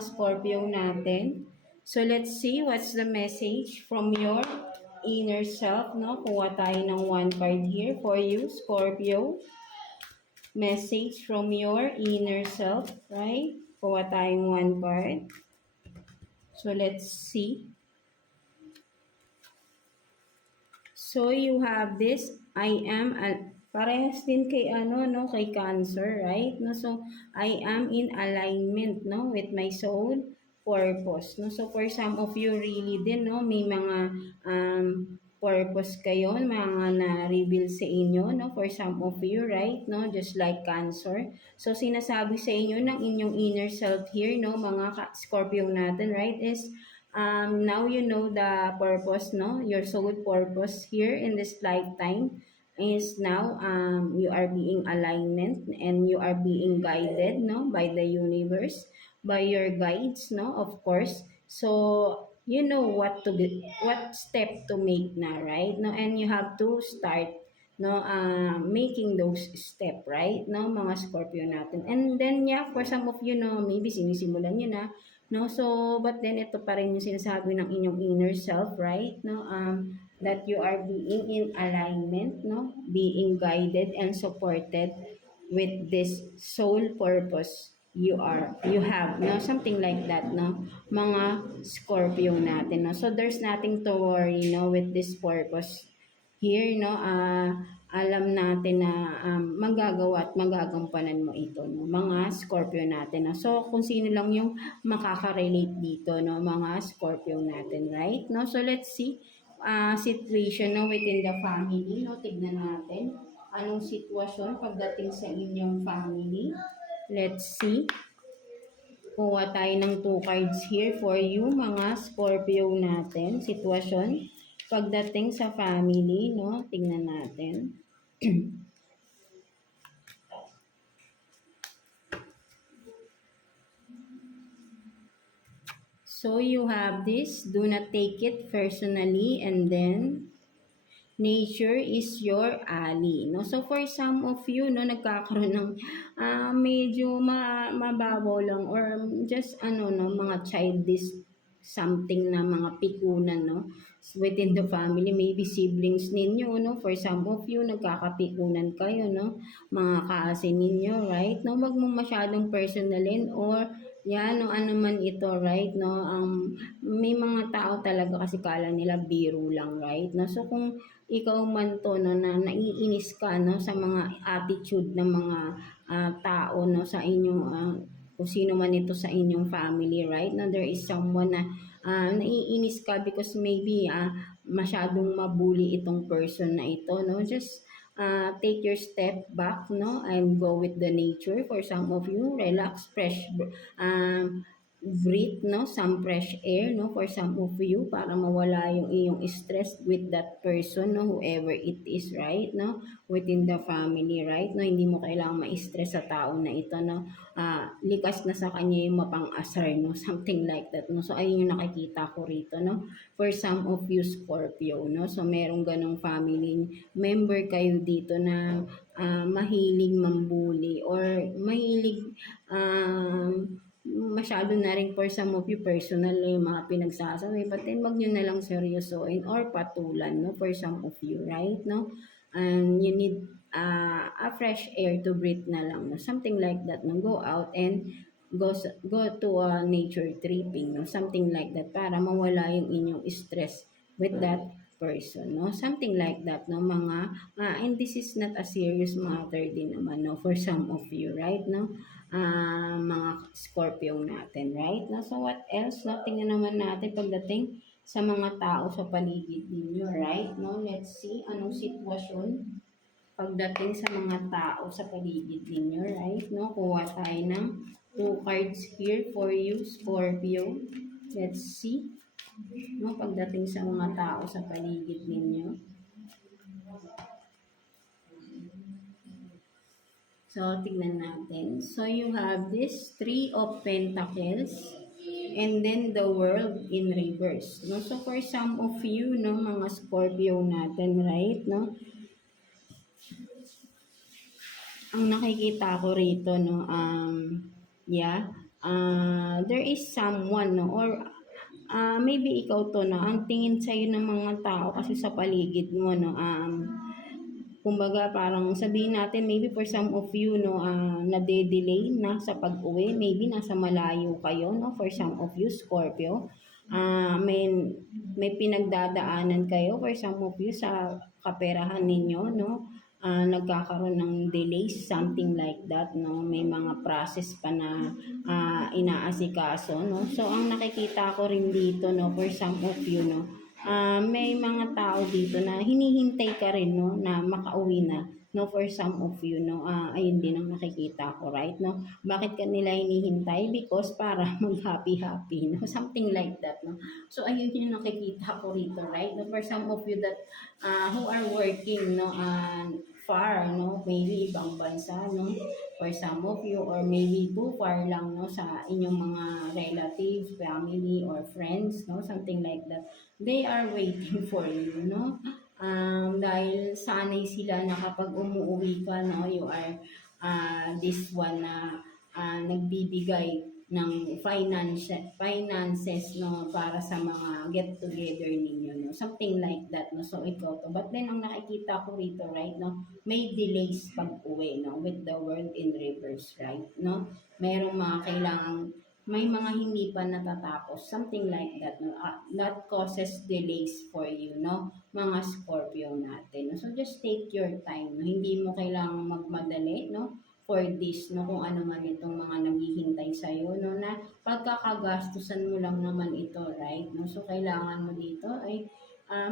Scorpio natin. So let's see what's the message from your inner self, no? Kuha tayo ng one card here for you, Scorpio. Message from your inner self, right? Kuha tayong one card. So let's see. So you have this, I am, parehas din kay no, kay Cancer, right? No, so I am in alignment, no, with my soul purpose, no. So for some of you really din, no, may mga purpose kayo, mga na-reveal sa inyo, no, for some of you, right, no, just like Cancer. So sinasabi sa inyo ng inyong inner self here, no, mga Scorpio natin, right, is now you know the purpose, no? Your soul purpose here in this lifetime is now you are being alignment and you are being guided, no? By the universe, by your guides, no? Of course. So you know what step to make na, right? No, and you have to start no making those step, right, no, mga Scorpio natin. And then yeah, for some of you, no, maybe sinisimulan niyo na, no, so but then ito pa rin yung sinasabi ng inyong inner self, right, no, that you are being in alignment, no, being guided and supported with this soul purpose you have, no, something like that, no, mga Scorpio natin, no. So there's nothing to worry, no, with this purpose here, no, alam natin na magagawa at magagampanan mo ito, no, mga Scorpio natin, no. So kung sino lang yung makaka-relate dito, no, mga Scorpio natin, right, no. So let's see situation, no, within the family, no. Tignan natin anong sitwasyon pagdating sa inyong family. Let's see. Kuha tayo ng 2 cards here for you, mga Scorpio natin. Sitwasyon pagdating sa family, no? Tingnan natin. So you have this, do not take it personally, and then nature is your ally, no. So for some of you, no, nagkakaroon ng medyo mababaw lang or just no, mga childish something na mga pikunan, no, within the family, maybe siblings ninyo, no. For some of you, nagkakapikunan kayo, no, mga kaasin ninyo, right, no. Wag mo masyadong personalin or yan, no, ano man ito, right, no. May mga tao talaga kasi kala nila biro lang, right, no. So kung ikaw man to, no, na naiinis ka, no, sa mga attitude ng mga tao, no, sa inyong kung sino man ito sa inyong family, right, no, there is someone na naiinis ka because maybe masyadong mabully itong person na ito, no. Just take your step back, no, and go with the nature. For some of you, relax, fresh breathe, no, some fresh air, no, for some of you, para mawala yung iyong stress with that person, no, whoever it is, right, no, within the family, right, no. Hindi mo kailangang ma-stress sa tao na ito, no. Likas na sa kanya yung mapang-asar, no, something like that, no. So ayun yung nakikita ko rito, no, for some of you Scorpio, no. So merong ganong family member kayo dito na mahilig mambuli or mahilig masyado na rin for some of you personal yung mga pinagsasabi, but then wag nyo na lang seryosoin or patulan, no, for some of you, right, no. And you need a fresh air to breathe na lang, no, something like that, no. Go out and go to a nature tripping, no, something like that, para mawala yung inyong stress with that person, no, something like that, no, mga and this is not a serious matter din naman, no, for some of you, right, no, mga Scorpio natin, right, no. So what else, no, tingnan naman natin pagdating sa mga tao sa paligid ninyo, right, no. Let's see anong sitwasyon pagdating sa mga tao sa paligid ninyo, right, no. Kuha tayo ng 2 cards here for you Scorpio. Let's see, no, pagdating sa mga tao sa paligid ninyo. So, tignan natin. So, you have this 3 of Pentacles and then the World in reverse, no. So, for some of you, no, mga Scorpio natin, right, no, ang nakikita ko rito, no, yeah, there is someone, no, or maybe ikaw to, no, ang tingin sa'yo ng mga tao kasi sa paligid mo, no, kumbaga parang sabihin natin maybe for some of you, no, nade-delay na sa pag-uwi, maybe nasa malayo kayo, no, for some of you Scorpio, may pinagdadaanan kayo for some of you sa kaperahan ninyo, no, nagkakaroon ng delays, something like that, no, may mga process pa na inaasikaso, no, so ang nakikita ko rin dito, no, for some of you, no, may mga tao dito na hinihintay ka rin, no, na makauwi na, no, for some of you, no, ayun din ang nakikita ko, right, no, bakit kanila hinihintay? Because para mag-happy-happy, no, something like that, no, so ayun yung nakikita ko rito, right, no, for some of you that who are working, no, far, no, maybe ibang bansa, no, for some of you, or maybe too far lang, no, sa inyong mga relatives, family, or friends, no, something like that, they are waiting for you, no? Dahil sanay sila na kapag umuwi ka, no, you are this one na nagbibigay ng finances, no, para sa mga get together ninyo, no, something like that, no, so ikaw to, but then ang nakikita ko rito, right, no, may delays pag uwi, no, with the world in reverse, right, no, merong mga kailangang, may mga hindi pa natatapos, something like that, no, that causes delays for you, no, mga Scorpio natin, no, so just take your time, no, hindi mo kailangang magmadali, no, for this, no, kung ano man itong mga naghihintay sa'yo, no, na pagkakagastusan mo lang naman ito, right, no, so kailangan mo dito ay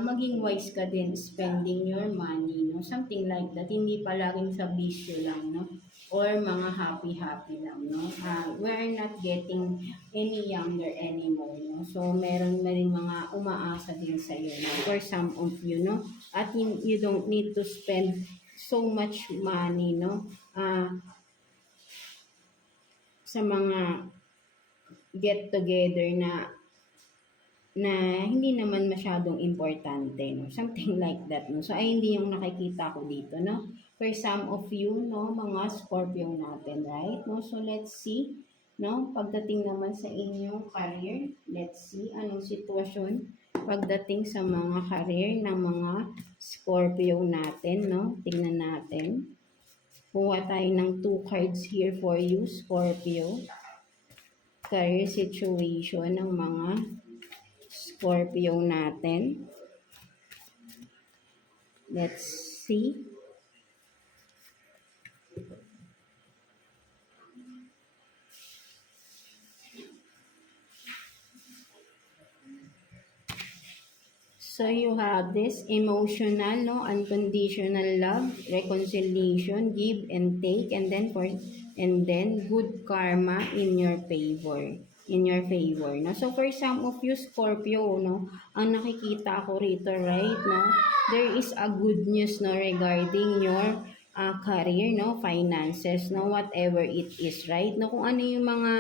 maging wise ka din spending your money, no, something like that, hindi palaging sa bisyo lang, no, or mga happy-happy lang, no, we're not getting any younger anymore, no, so meron na rin mga umaasa din sa'yo, no, for some of you, no, at you don't need to spend so much money, no, sa mga get together na hindi naman masyadong importante, no, something like that, no, so ay hindi yung nakikita ko dito, no, for some of you, no, mga Scorpio natin, right, no, so let's see, no, pagdating naman sa inyong career, let's see anong sitwasyon pagdating sa mga career ng mga Scorpio natin, no, tingnan natin. Kuha tayo ng 2 cards here for you, Scorpio. Career situation ng mga Scorpio natin. Let's see. So you have this emotional, no, unconditional love, reconciliation, give and take, and then good karma in your favor. In your favor. No? So for some of you Scorpio, no, ang nakikita ko rito, right, no, there is a good news, no, regarding your career, no, finances, no, whatever it is, right, no, kung ano yung mga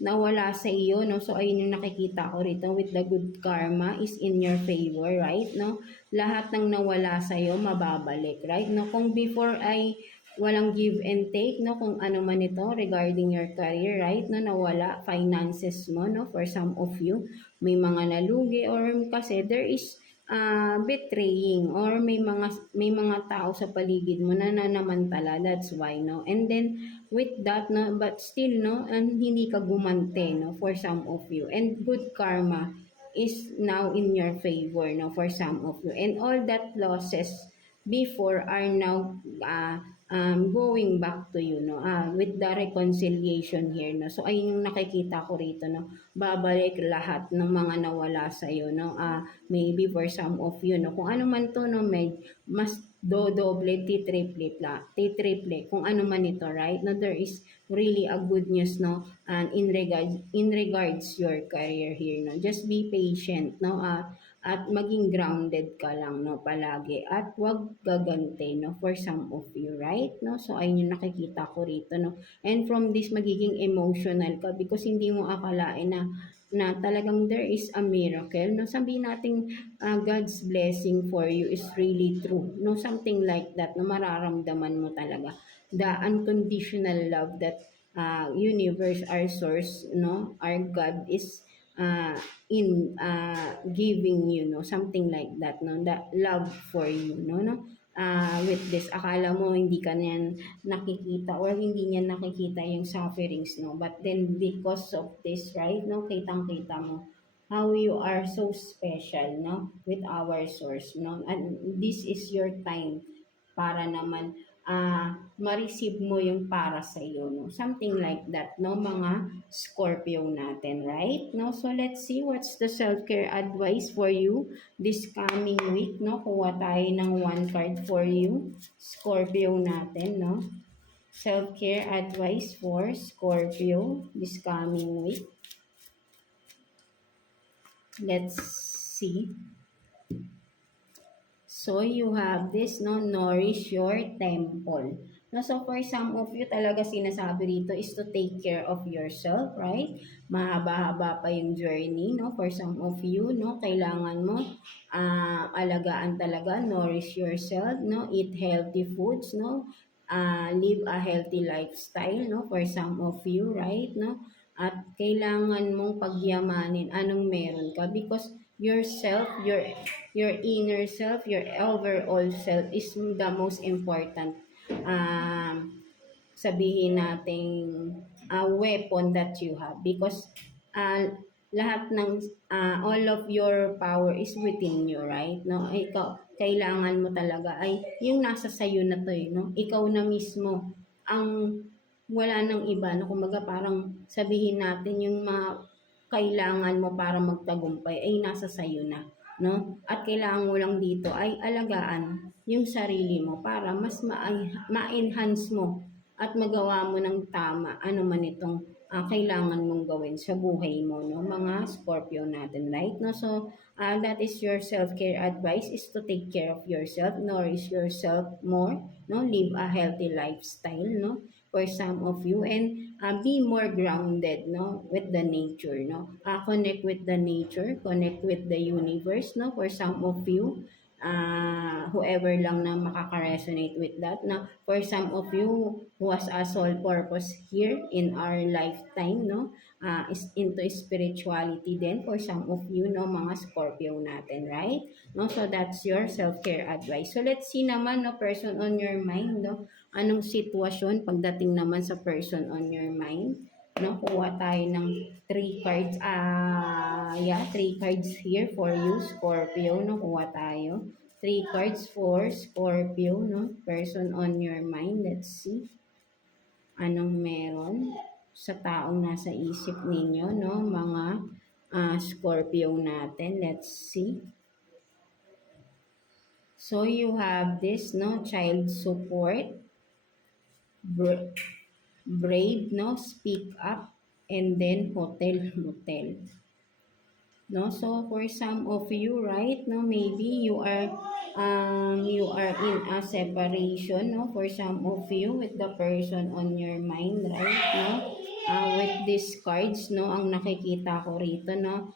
nawala sa iyo, no, so ayun yung nakikita ko rito, with the good karma is in your favor, right, no, lahat ng nawala sa iyo mababalik, right, no, kung before ay walang give and take, no, kung ano man ito regarding your career, right, no, nawala finances mo, no, for some of you may mga nalugi, or kasi there is betraying, or may mga tao sa paligid mo na nanamantala, that's why, no, and then with that, no, but still, no, and hindi ka gumante, no, for some of you, and good karma is now in your favor, no, for some of you, and all that losses before are now going back to you, no, with the reconciliation here, no, so ayun yung nakikita ko rito, no, babalik lahat ng mga nawala sa iyo, no, maybe for some of you, no, kung ano man to, no, may mas doble, titriple, kung ano man ito, right, no, there is really a good news, no, and in regards your career here, no, just be patient, no, at maging grounded ka lang, no, palagi, at wag gagante, no, for some of you, right, no, so ayun yung nakikita ko rito, no, and from this magiging emotional ka because hindi mo akalain na talagang there is a miracle, no, sabihin natin God's blessing for you is really true, no, something like that, no, mararamdaman mo talaga the unconditional love that universe, our source, no, our God is in giving you, no, something like that, no, that love for you, no. With this, akala mo hindi ka niyan nakikita or hindi niya nakikita yung sufferings, no, but then because of this, right, no, kitang-kita mo how you are so special, no, with our source, no, and this is your time para naman ma-receive mo yung para sa iyo, no? Something like that, no, mga Scorpio natin, right? No? So, let's see what's the self-care advice for you this coming week, no? Kuha tayo ng one card for you, Scorpio natin, no? Self-care advice for Scorpio this coming week. Let's see. So, you have this, no, nourish your temple. No, so, for some of you, talaga sinasabi rito is to take care of yourself, right? Mahaba-haba pa yung journey, no? For some of you, no, kailangan mo alagaan talaga, nourish yourself, no? Eat healthy foods, no? Live a healthy lifestyle, no? For some of you, right, no? At kailangan mong pagyamanin anong meron ka because yourself, your inner self, your overall self is the most important sabihin nating weapon that you have because uh, lahat ng all of your power is within you, right? No, ikaw kailangan mo talaga ay yung nasa sayo na to, no? Ikaw na mismo ang wala nang iba, no? Kumbaga parang sabihin natin yung mga kailangan mo para magtagumpay ay nasa sayo na, no? At kailangan mo lang dito ay alagaan yung sarili mo para mas ma-enhance mo at magawa mo ng tama ano man itong kailangan mong gawin sa buhay mo, no, mga Scorpio natin, right? No, so that is your self-care advice is to take care of yourself, nourish yourself more, no, live a healthy lifestyle, no, for some of you, and be more grounded, no, with the nature, no, connect with the nature, connect with the universe, no, for some of you, whoever lang na makaka-resonate with that, na for some of you who has a sole purpose here in our lifetime, no, is into spirituality then for some of you, no, mga Scorpio natin, right? No, so that's your self-care advice. So let's see naman, no, person on your mind, no, anong sitwasyon pagdating naman sa person on your mind. No, kuha tayo ng 3 cards. 3 cards here for you, Scorpio. No, kuha tayo. 3 cards for Scorpio, no? Person on your mind. Let's see. Anong meron sa taong nasa isip ninyo, no? Mga Scorpio natin. Let's see. So, you have this, no? Child support. Brave, no, speak up, and then hotel, motel. No, so for some of you, right, no, maybe you are in a separation, no, for some of you with the person on your mind, right, no, with these cards, no, ang nakikita ko rito, no,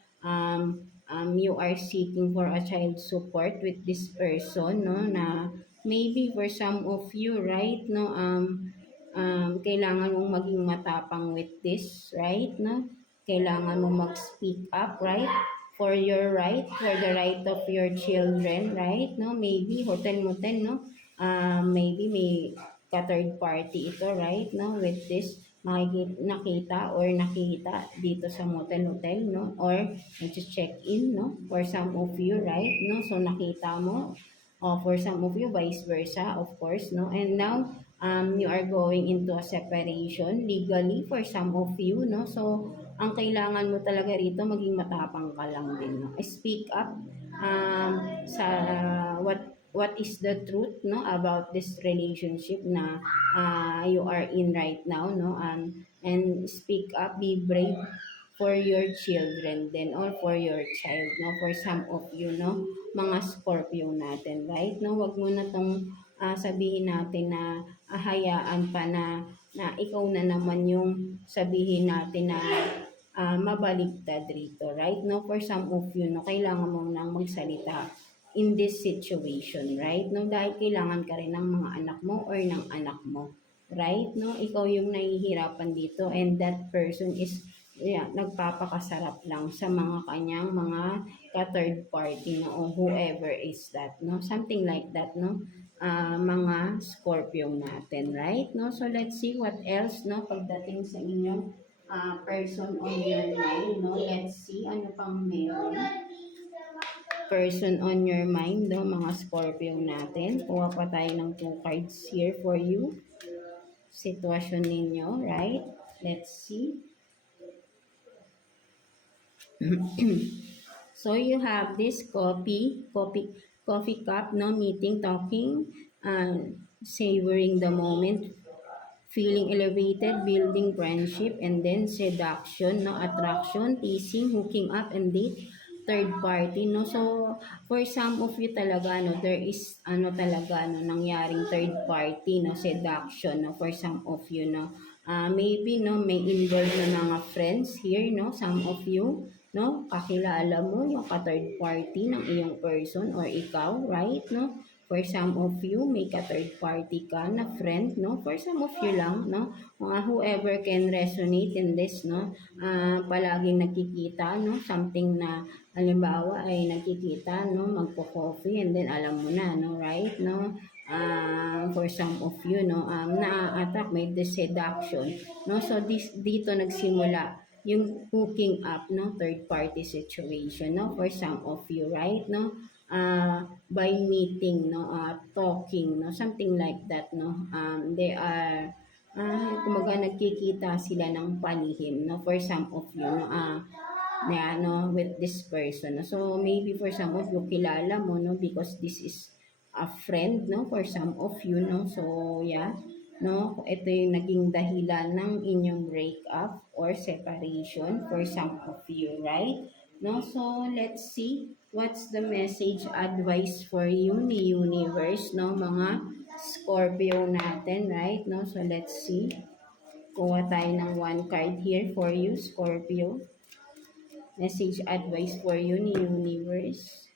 you are seeking for a child support with this person, no, na maybe for some of you, right, no, kailangan mong maging matapang with this, right, no? Kailangan mong mag-speak up, right? For your right, for the right of your children, right? No? Maybe, hotel-motel, no? Maybe may ka-third party ito, right? No? With this, nakita or nakita dito sa motel-hotel, no? Or nag-check-in, no? For some of you, right? No? So, nakita mo. For some of you, vice versa, of course, no? And now, you are going into a separation legally for some of you, no? So, ang kailangan mo talaga rito, maging matapang ka lang din, no? Speak up sa what is the truth, no, about this relationship na you are in right now, no? And speak up, be brave for your children then or for your child, no? For some of you, no, mga Scorpio natin, right? No, wag mo na tong sabihin natin na hayaan pa na ikaw na naman yung sabihin natin na mabaligtad rito, right? No, for some of you, no, kailangan mo nang magsalita in this situation, right? No, dahil kailangan ka rin ng mga anak mo or ng anak mo. right? No, ikaw yung nahihirapan dito, and that person is nagpapakasarap lang sa mga kanyang mga ka-third party, no, o whoever is that, no, something like that, no, mga Scorpio natin, right? No, so let's see what else, no, pagdating sa inyong person on your mind, no, let's see ano pang meron. Person on your mind, no, mga Scorpio natin. Kuha pa tayo ng 2 cards here for you. Sitwasyon ninyo, right? Let's see. So you have this coffee cup, no, meeting, talking, savoring the moment, feeling elevated, building friendship, and then seduction, no, attraction, teasing, hooking up, and date, third party, no. So for some of you talaga, no, there is talaga, no, nangyaring third party, no, seduction, no, for some of you, no. Maybe, no, may involved na mga friends here, no, some of you, no, kakilala mo yung ka-third party ng iyong person or ikaw, right, no. For some of you, may ka-third party ka na friend, no? For some of you lang, no? Whoever can resonate in this, no? Palaging nakikita, no? Something na, halimbawa, ay nakikita, no? Magpo-coffee, and then alam mo na, no? Right, no? For some of you, no? Na-attract, may seduction, no? So, dito nagsimula yung hooking up, no? Third party situation, no? For some of you, right, no? By meeting, no, talking, no, something like that, no. They are, kumaga nagkikita sila ng panihim, no, for some of you, no, no, with this person. No? So, maybe for some of you, kilala mo, no, because this is a friend, no, for some of you, no. So, yeah, no, ito yung naging dahilan ng inyong breakup or separation for some of you, right? No, so let's see what's the message advice for you ni universe, no, mga Scorpio natin, right? No, so let's see. Kuha tayo ng 1 card here for you, Scorpio. Message advice for you ni universe.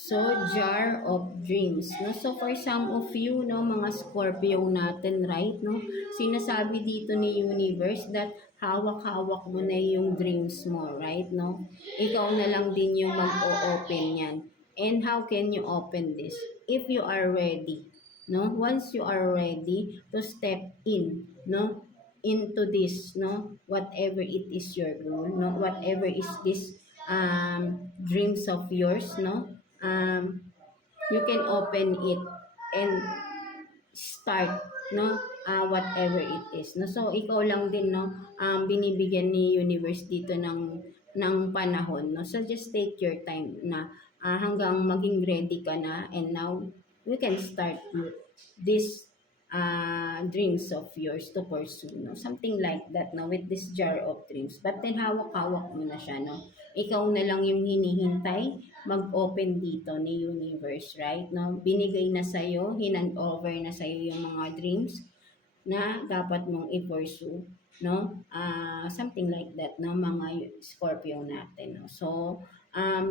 So, jar of dreams, no? So, for some of you, no, mga Scorpio natin, right, no? Sinasabi dito ni universe that hawak-hawak mo na yung dreams mo, right, no? Ikaw na lang din yung mag-o-open yan. And how can you open this? If you are ready, no? Once you are ready to step in, no? Into this, no? Whatever it is your goal, no? Whatever is this dreams of yours, no? You can open it and start, no, whatever it is, no. So ikaw lang din, no, binibigyan ni universe dito ng panahon, no. So just take your time na hanggang maging ready ka na, and now we can start this dreams of yours to pursue, no, something like that, no, with this jar of dreams. But then hawak-hawak mo na siya, no. Ikaw na lang yung hinihintay mag-open dito ni universe, right, no. Binigay na sa'yo, hinand over na sa'yo yung mga dreams na dapat mong i-pursue, no. Something like that, no, mga Scorpio natin, no. So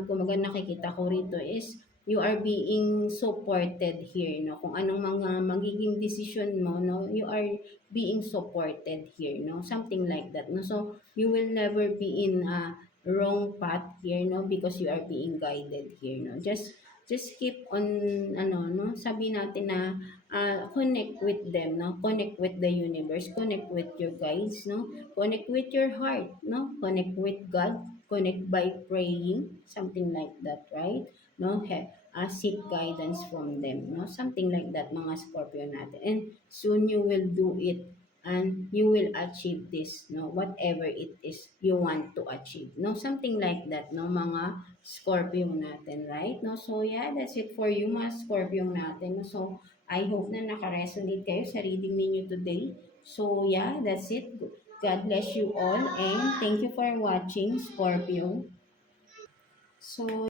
kumaga nakikita ko rito is you are being supported here, no, kung anong mga magiging decision mo, no, you are being supported here, no, something like that, no. So you will never be in a wrong path here, no, because you are being guided here, no. Just keep on, no, sabi natin na connect with them, no, connect with the universe, connect with your guides, no, connect with your heart, no, connect with God, connect by praying, something like that, right, no. Seek guidance from them, no, something like that, mga Scorpio natin, and soon you will do it and you will achieve this, no, whatever it is you want to achieve, no, something like that, no, mga Scorpio natin, right, no. So yeah, that's it for you, mga Scorpio natin, no. So I hope na nakaresonate kayo sa reading ninyo today. So yeah, that's it. God bless you all, and thank you for watching, Scorpio. So